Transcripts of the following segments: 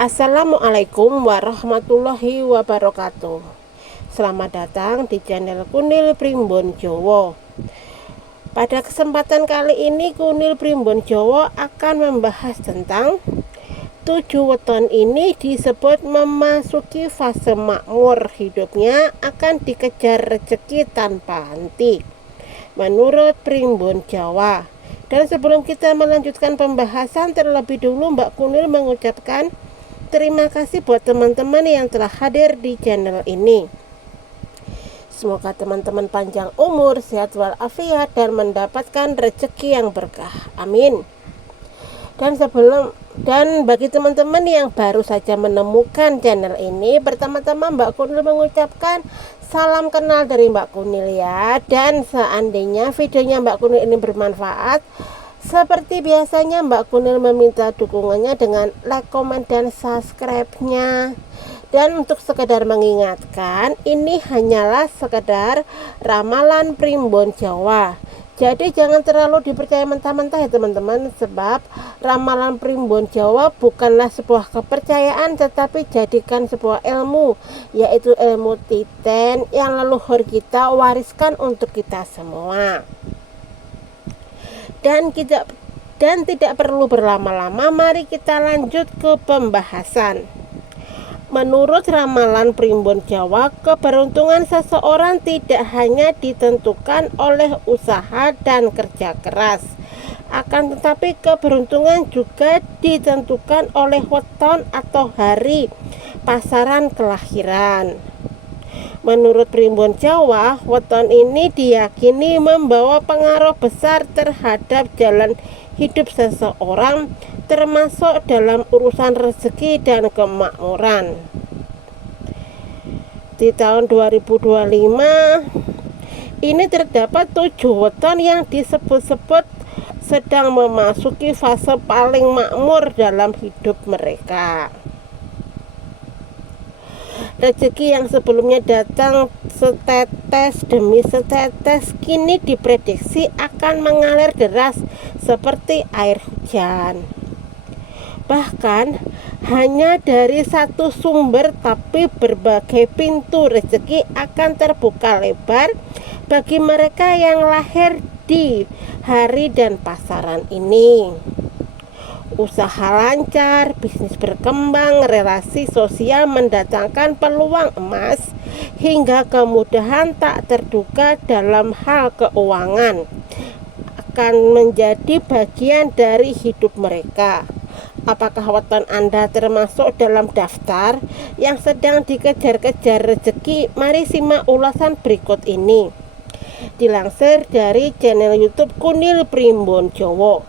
Assalamualaikum warahmatullahi wabarakatuh. Selamat datang di channel Kunil Primbon Jowo. Pada kesempatan kali ini Kunil Primbon Jowo akan membahas tentang 7 weton ini disebut memasuki fase makmur. Hidupnya akan dikejar rezeki tanpa henti menurut Primbon Jawa. Dan sebelum kita melanjutkan pembahasan, terlebih dulu Mbak Kunil mengucapkan terima kasih buat teman-teman yang telah hadir di channel ini. Semoga teman-teman panjang umur, sehat walafiat, dan mendapatkan rezeki yang berkah. Amin. Dan bagi teman-teman yang baru saja menemukan channel ini, pertama-tama Mbak Kunil mengucapkan salam kenal dari Mbak Kunil ya. Dan seandainya videonya Mbak Kunil ini bermanfaat, seperti biasanya Mbak Kunil meminta dukungannya dengan like, komen, dan subscribe-nya. Dan untuk sekedar mengingatkan, ini hanyalah sekedar ramalan Primbon Jawa. Jadi jangan terlalu dipercaya mentah-mentah ya teman-teman, sebab ramalan Primbon Jawa bukanlah sebuah kepercayaan, tetapi jadikan sebuah ilmu, yaitu ilmu titen yang leluhur kita wariskan untuk kita semua. Dan tidak perlu berlama-lama, mari kita lanjut ke pembahasan. Menurut ramalan Primbon Jawa, keberuntungan seseorang tidak hanya ditentukan oleh usaha dan kerja keras, akan tetapi keberuntungan juga ditentukan oleh weton atau hari pasaran kelahiran. Menurut Primbon Jawa, weton ini diyakini membawa pengaruh besar terhadap jalan hidup seseorang, termasuk dalam urusan rezeki dan kemakmuran. Di tahun 2025 ini terdapat 7 weton yang disebut-sebut sedang memasuki fase paling makmur dalam hidup mereka. Rezeki yang sebelumnya datang setetes demi setetes, kini diprediksi akan mengalir deras seperti air hujan. Bahkan hanya dari satu sumber, tapi berbagai pintu rezeki akan terbuka lebar bagi mereka yang lahir di hari dan pasaran ini. Usaha lancar, bisnis berkembang, relasi sosial mendatangkan peluang emas, hingga kemudahan tak terduga dalam hal keuangan akan menjadi bagian dari hidup mereka. Apakah weton Anda termasuk dalam daftar yang sedang dikejar-kejar rezeki? Mari simak ulasan berikut ini. Dilansir dari channel YouTube Kunil Primbon Jowo.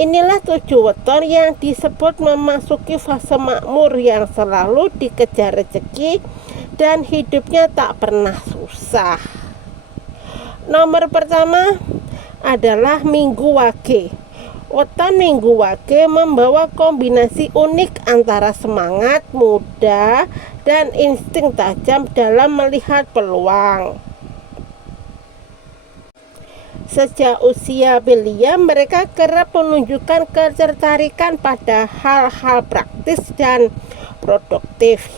Inilah 7 weton yang disebut memasuki fase makmur, yang selalu dikejar rezeki dan hidupnya tak pernah susah. Nomor pertama adalah Minggu Wage. Weton Minggu Wage membawa kombinasi unik antara semangat muda dan insting tajam dalam melihat peluang. Sejak usia belia, mereka kerap menunjukkan ketertarikan pada hal-hal praktis dan produktif.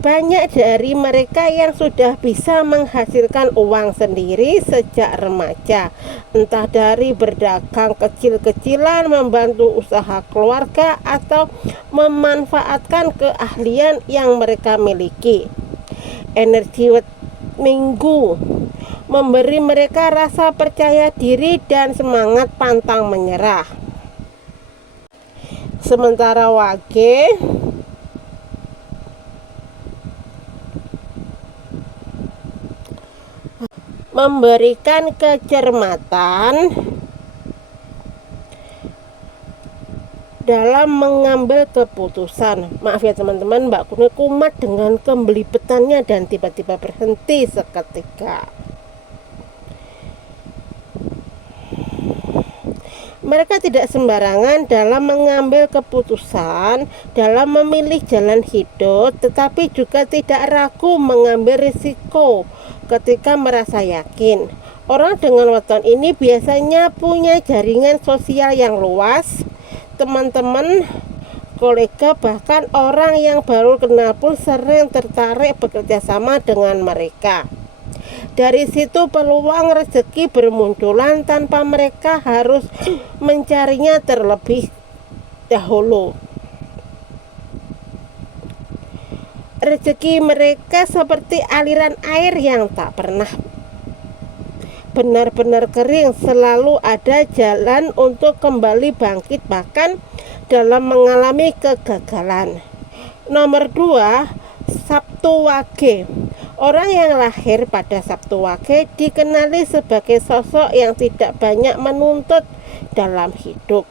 Banyak dari mereka yang sudah bisa menghasilkan uang sendiri sejak remaja, entah dari berdagang kecil-kecilan, membantu usaha keluarga, atau memanfaatkan keahlian yang mereka miliki. Energi Minggu memberi mereka rasa percaya diri dan semangat pantang menyerah. Sementara Wage memberikan kecermatan dalam mengambil keputusan. Maaf ya teman-teman, Mbak Kunil kumat dengan kembelibetannya dan tiba-tiba berhenti seketika. Mereka tidak sembarangan dalam mengambil keputusan, dalam memilih jalan hidup, tetapi juga tidak ragu mengambil risiko ketika merasa yakin. Orang dengan weton ini biasanya punya jaringan sosial yang luas, teman-teman kolega, bahkan orang yang baru kenal pun sering tertarik bekerja sama dengan mereka. Dari situ peluang rezeki bermunculan tanpa mereka harus mencarinya terlebih dahulu. Rezeki mereka seperti aliran air yang tak pernah benar-benar kering, selalu ada jalan untuk kembali bangkit bahkan dalam mengalami kegagalan. Nomor 2, Sabtu Wage. Orang yang lahir pada Sabtu Wage dikenali sebagai sosok yang tidak banyak menuntut dalam hidup.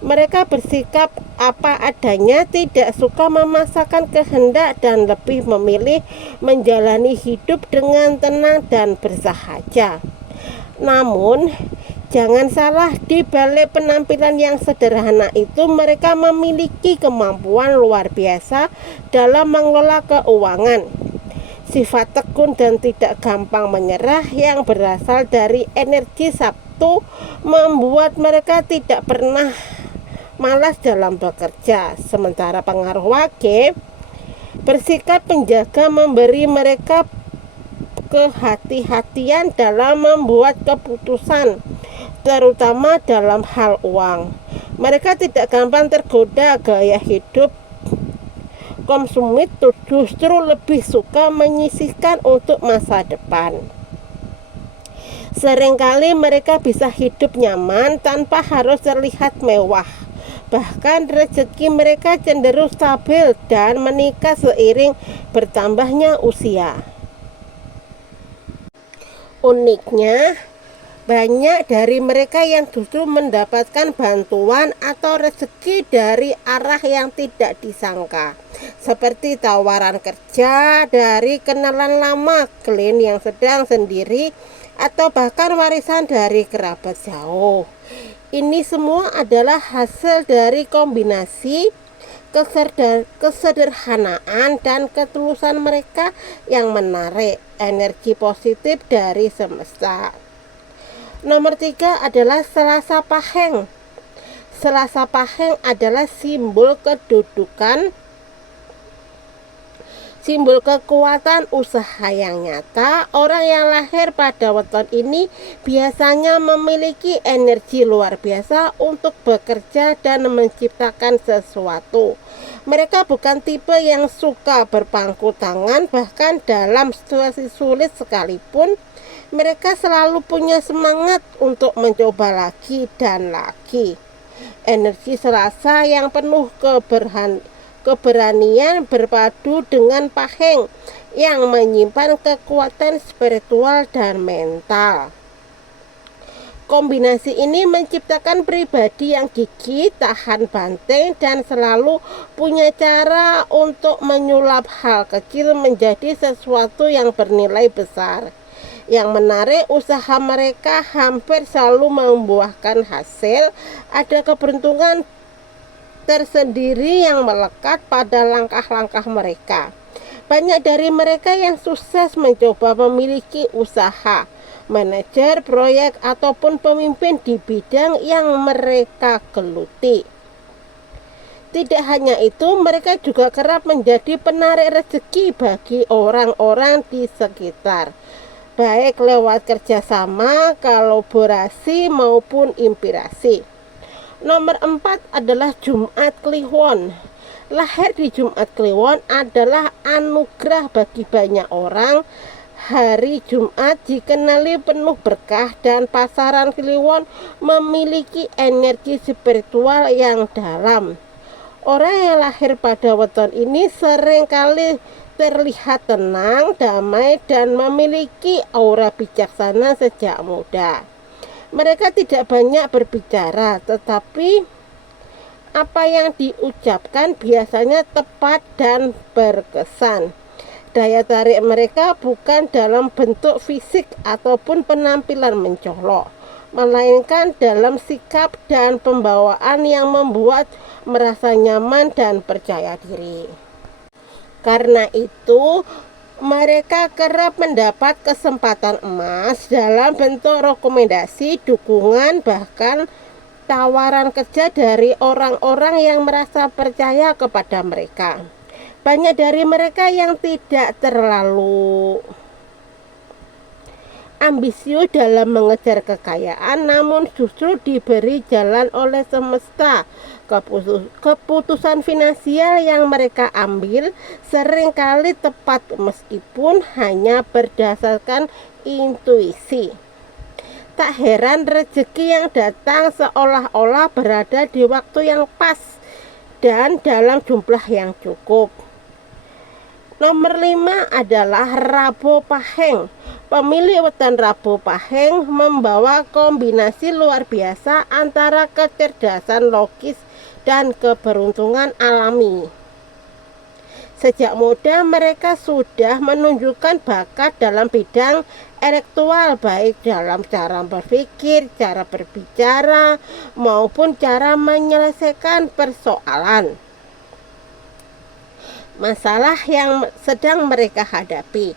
Mereka bersikap apa adanya, tidak suka memaksakan kehendak, dan lebih memilih menjalani hidup dengan tenang dan bersahaja. Namun, jangan salah, di balik penampilan yang sederhana itu, mereka memiliki kemampuan luar biasa dalam mengelola keuangan. Sifat tekun dan tidak gampang menyerah yang berasal dari energi Sabtu membuat mereka tidak pernah malas dalam bekerja. Sementara pengaruh Wage bersikap penjaga, memberi mereka kehati-hatian dalam membuat keputusan, terutama dalam hal uang. Mereka tidak gampang tergoda gaya hidup konsumtif, justru lebih suka menyisihkan untuk masa depan. Seringkali mereka bisa hidup nyaman tanpa harus terlihat mewah. Bahkan rezeki mereka cenderung stabil dan meningkat seiring bertambahnya usia. Uniknya, banyak dari mereka yang justru mendapatkan bantuan atau rezeki dari arah yang tidak disangka, seperti tawaran kerja dari kenalan lama, klien yang sedang sendiri, atau bahkan warisan dari kerabat jauh. Ini semua adalah hasil dari kombinasi kesederhanaan dan ketulusan mereka yang menarik energi positif dari semesta. Nomor 3 adalah Selasa Paheng. Selasa Paheng adalah simbol kedudukan, simbol kekuatan usaha yang nyata. Orang yang lahir pada weton ini biasanya memiliki energi luar biasa untuk bekerja dan menciptakan sesuatu. Mereka bukan tipe yang suka berpangku tangan, bahkan dalam situasi sulit sekalipun mereka selalu punya semangat untuk mencoba lagi dan lagi. Energi Selasa yang penuh keberanian berpadu dengan Paheng yang menyimpan kekuatan spiritual dan mental. Kombinasi ini menciptakan pribadi yang gigih, tahan banting, dan selalu punya cara untuk menyulap hal kecil menjadi sesuatu yang bernilai besar. Yang menarik, usaha mereka hampir selalu membuahkan hasil. Ada keberuntungan tersendiri yang melekat pada langkah-langkah mereka. Banyak dari mereka yang sukses mencoba memiliki usaha, manajer proyek, ataupun pemimpin di bidang yang mereka geluti. Tidak hanya itu, mereka juga kerap menjadi penarik rezeki bagi orang-orang di sekitar, baik lewat kerjasama, kolaborasi, maupun inspirasi. Nomor 4 adalah Jumat Kliwon. Lahir di Jumat Kliwon adalah anugerah bagi banyak orang. Hari Jumat dikenali penuh berkah dan pasaran Kliwon memiliki energi spiritual yang dalam. Orang yang lahir pada weton ini seringkali terlihat tenang, damai, dan memiliki aura bijaksana sejak muda. Mereka tidak banyak berbicara, tetapi apa yang diucapkan biasanya tepat dan berkesan. Daya tarik mereka bukan dalam bentuk fisik ataupun penampilan mencolok, melainkan dalam sikap dan pembawaan yang membuat merasa nyaman dan percaya diri. Karena itu, mereka kerap mendapat kesempatan emas dalam bentuk rekomendasi, dukungan, bahkan tawaran kerja dari orang-orang yang merasa percaya kepada mereka. Banyak dari mereka yang tidak terlalu ambisius dalam mengejar kekayaan, namun justru diberi jalan oleh semesta. Keputusan finansial yang mereka ambil seringkali tepat meskipun hanya berdasarkan intuisi. Tak heran rezeki yang datang seolah-olah berada di waktu yang pas dan dalam jumlah yang cukup. Nomor 5 adalah Rabu Paheng. Pemilik weton Rabu Paheng membawa kombinasi luar biasa antara kecerdasan logis dan keberuntungan alami. Sejak muda mereka sudah menunjukkan bakat dalam bidang intelektual, baik dalam cara berpikir, cara berbicara, maupun cara menyelesaikan persoalan masalah yang sedang mereka hadapi.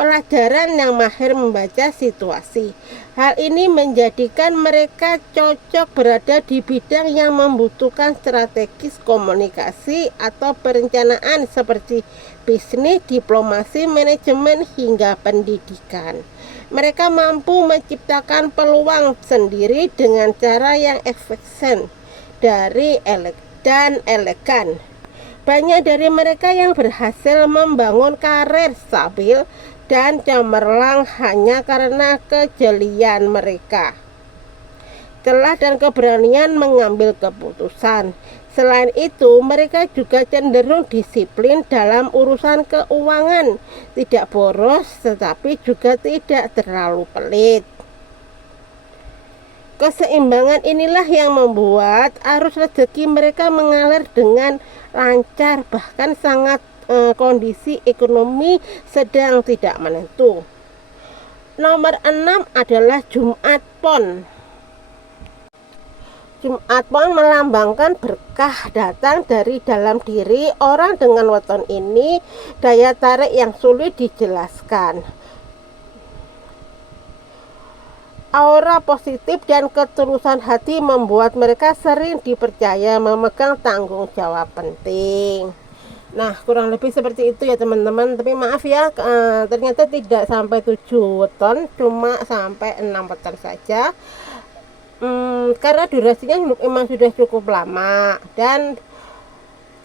Pelajaran yang mahir membaca situasi. Hal ini menjadikan mereka cocok berada di bidang yang membutuhkan strategis komunikasi atau perencanaan seperti bisnis, diplomasi, manajemen, hingga pendidikan. Mereka mampu menciptakan peluang sendiri dengan cara yang efisien dan elegan. Banyak dari mereka yang berhasil membangun karir stabil dan cemerlang hanya karena kejelian mereka, celah dan keberanian mengambil keputusan. Selain itu, mereka juga cenderung disiplin dalam urusan keuangan, tidak boros tetapi juga tidak terlalu pelit. Keseimbangan inilah yang membuat arus rezeki mereka mengalir dengan lancar, bahkan sangat kondisi ekonomi sedang tidak menentu. Nomor 6 adalah Jumat Pon. Jumat Pon melambangkan berkah datang dari dalam diri orang. Dengan weton ini daya tarik yang sulit dijelaskan, aura positif dan ketulusan hati membuat mereka sering dipercaya memegang tanggung jawab penting. Nah, kurang lebih seperti itu ya teman-teman. Tapi maaf ya, ternyata tidak sampai 7 weton, cuma sampai 6 weton saja. Karena durasinya memang sudah cukup lama. Dan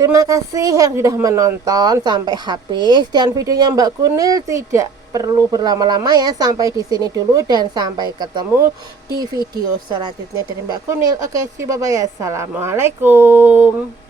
terima kasih yang sudah menonton sampai habis. Dan videonya Mbak Kunil tidak perlu berlama-lama ya, sampai di sini dulu dan sampai ketemu di video selanjutnya dari Mbak Kunil. Oke, bye bye. Assalamualaikum.